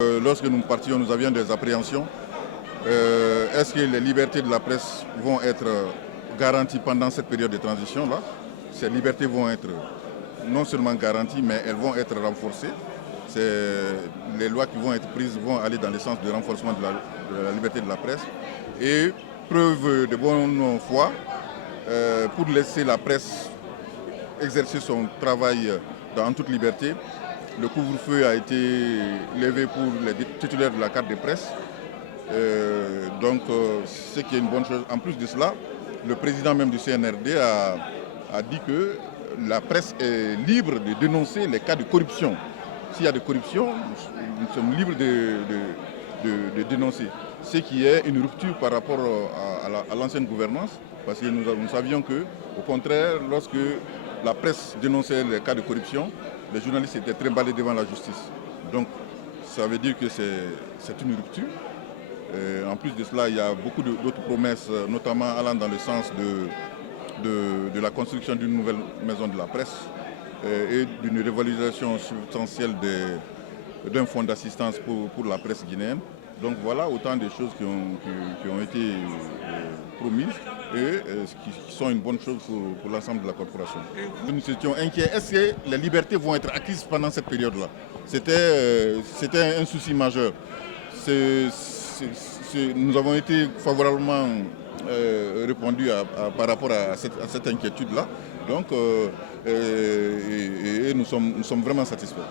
Lorsque nous partions, nous avions des appréhensions. Est-ce que les libertés de la presse vont être garanties pendant cette période de transition-là? Ces libertés vont être non seulement garanties, mais elles vont être renforcées. Les lois qui vont être prises vont aller dans le sens du renforcement de la liberté de la presse. Et preuve de bonne foi, pour laisser la presse exercer son travail dans toute liberté, le couvre-feu a été levé pour les titulaires de la carte de presse. Ce qui est une bonne chose. En plus de cela, le président même du CNRD a dit que la presse est libre de dénoncer les cas de corruption. S'il y a de corruption, nous sommes libres de dénoncer. Ce qui est une rupture par rapport à l'ancienne gouvernance, parce que nous savions que, au contraire, lorsque la presse dénonçait les cas de corruption, les journalistes étaient trimballés devant la justice. Donc, ça veut dire que c'est une rupture. En plus de cela, il y a beaucoup d'autres promesses, notamment allant dans le sens de la construction d'une nouvelle maison de la presse et d'une révalorisation substantielle d'un fonds d'assistance pour la presse guinéenne. Donc voilà autant de choses qui ont été promises et qui sont une bonne chose pour l'ensemble de la corporation. Nous étions inquiets. Est-ce que les libertés vont être acquises pendant cette période-là? C'était un souci majeur. Nous avons été favorablement répondu par rapport à cette inquiétude-là. Donc, nous sommes vraiment satisfaits.